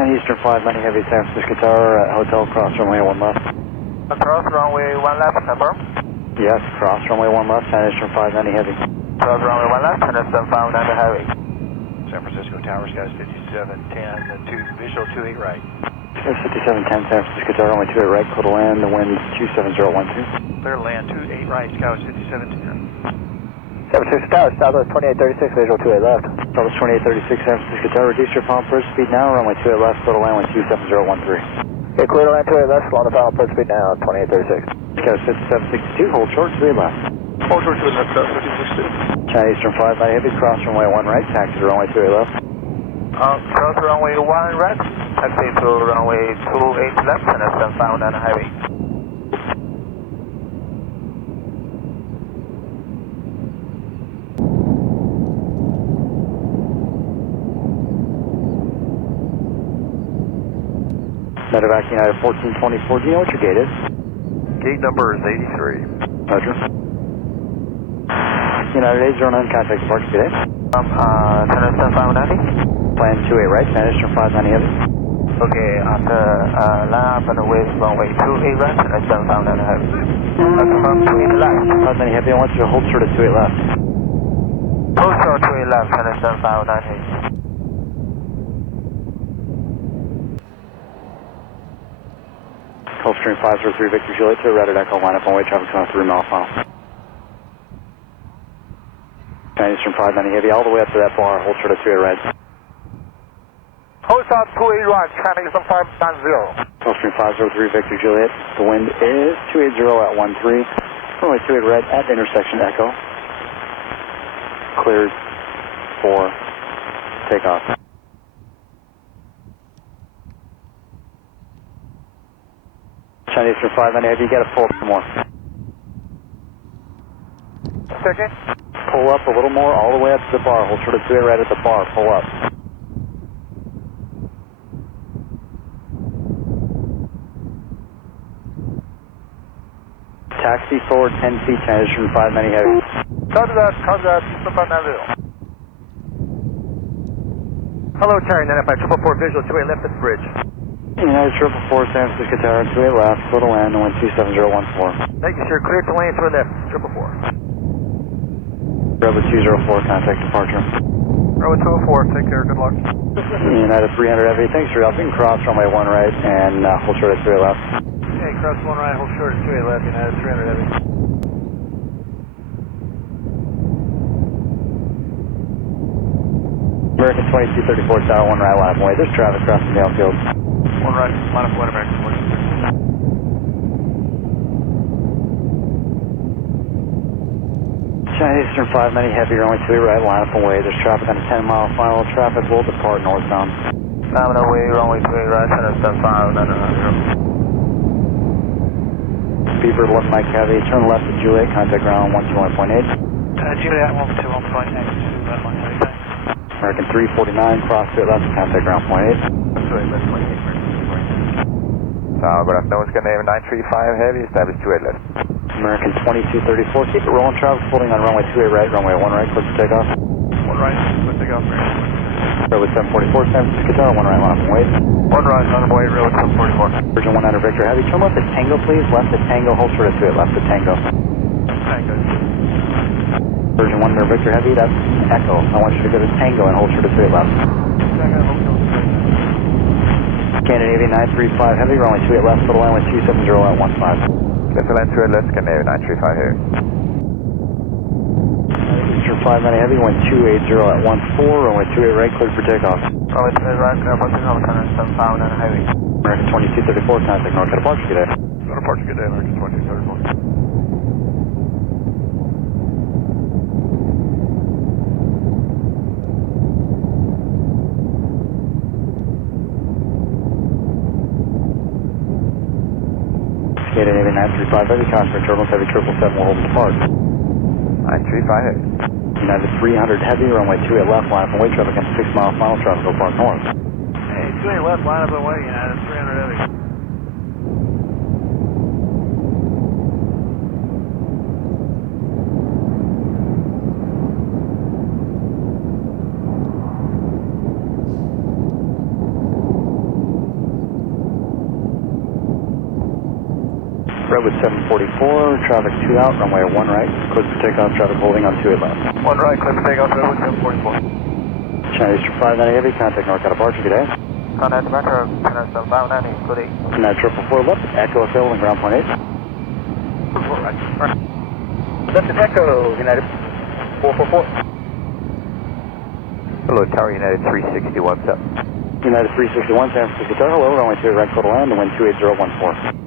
China Eastern 590 Heavy, San Francisco Tower, Hotel, cross runway 1 left. Across runway 1 left, confirm? Yes, cross runway 1 left, China Eastern 590 Heavy. Cross runway 1 left, and it's 590 Heavy. San Francisco Tower, skies 5710, visual 28 right. 5710 San Francisco Tower, runway 28 right, clear to land, the wind 27012. Clear to land 28 right, skies 5710. San Francisco Tower, Southwest 2836, visual 28 left. Southwest 2836 San Francisco Tower, reduce your final approach speed now, runway 28 left, clear to land, wind 27013. Okay, clear to land 28 left, slow on the final approach speed now, 2836. Skies 5762, hold short, 3 left. Hold short 2 left, 5662. China Eastern 590 Heavy, cross runway 1 right, taxi to runway 28 left. Cross runway 1 right, taxi to runway 28 left, and it's 590 Heavy. Medevac United 1424, do you know what your gate is? Gate number is 83. Roger. United 809, contact departure today. China 590. Plan 28 right, China Eastern 590 Heavy. Okay, after line up and with runway 28 right, and it's 590 Heavy. Confirm 28 left. 590 Heavy, I want you to hold short at 28 left. Hold short 28 left, and it's 590. Gulfstream 503 Victor Juliet to Red Echo, line up on way, traffic on 3 mile final. China Eastern 590 Heavy, all the way up to that bar, hold short at 28 right. Hold short 28 right, China Eastern 590. Gulfstream 503 Victor Juliet, the wind is 280 at 13, runway 28 right at the intersection Echo. Cleared for takeoff. China Eastern 590 Heavy, you got to pull up some more. Second. Pull up a little more, all the way up to the bar. Hold short of 28 right at the bar. Pull up. Taxi forward 10 feet, China Eastern 590 Heavy. Copy that, Eastern 590. Hello, Terry, 95 444, visual 28 left at the bridge. United 444 San Francisco Tower, 28 left, clear to land, wind 27014. Thank you, sir. Clear to land 28 left, 444. Bravo 204, contact departure. Bravo 204, take care, good luck. United 300 Heavy, thanks for helping. Cross runway 1 right and hold short at 28 left. Okay, cross 1 right, hold short at 28 left, United 300 Heavy. American 2234 Tower, 1 right, line up away. There's traffic crossing the outfield. 1 right, line up 1 American 22. China Eastern 590 Heavy, runway 2 right, line up away. There's traffic on a 10-mile final. Traffic will depart northbound. Line up away, runway 2 right, and it's 590. Beaver 11 Mike Heavy, turn left to Juliet, contact ground 121.8. Juliet 121.8, left line heavy, thanks. American 349, cross to left, contact ground 0.8. Left 28, Good afternoon, Scandinavian 935 Heavy, establish 28 left. American 2234, keep it rolling, traffic holding on runway 28 right, runway 1 right, clear for takeoff. 1 right, clear takeoff, Railway 744, San Francisco Tower, 1 right, line up and wait. 1 right, line up away, railway 744. Virgin 100 Victor Heavy, turn left at Tango please, left at Tango, hold short at 28, left at Tango. Tango. Virgin 100 Victor Heavy, that's Echo. I want you to go to Tango and hold short at 28 left. Scandinavian 935 Heavy, runway 28 left, total line with 270 at 15. Left line 28 left, Scandinavian 935 here. Eastern 590 Heavy, wind 280 at 14, runway 28 right, cleared for takeoff. Runway 28 right, approaching Hamilton and 759 Heavy. American 2234, contact North Departure, good day. North Departure, good day, American 2234. Scandinavian 935 Heavy, contact Turbulence Heavy 777, will hold and depart. 935 Heavy. United 300 Heavy, runway 28 left, line up and wait, traffic on 6 mile final, traffic will park north. Hey, 28 left, line up and wait, United 300 Heavy. Redwood 744, traffic 2 out, runway 1 right, clear for takeoff, traffic holding on 28 left. 1 right, clear for takeoff, Redwood 744. China Eastern 590 Heavy, contact north out of Barton, good day. Contact Metro, China 590, good day. Net 444 left, Echo Hill and ground point 8. That's an Echo, United 444. Hello, Tower United 360, what's up? United 361, San Francisco Tower, hello, runway 2 right, total land, and wind 28014.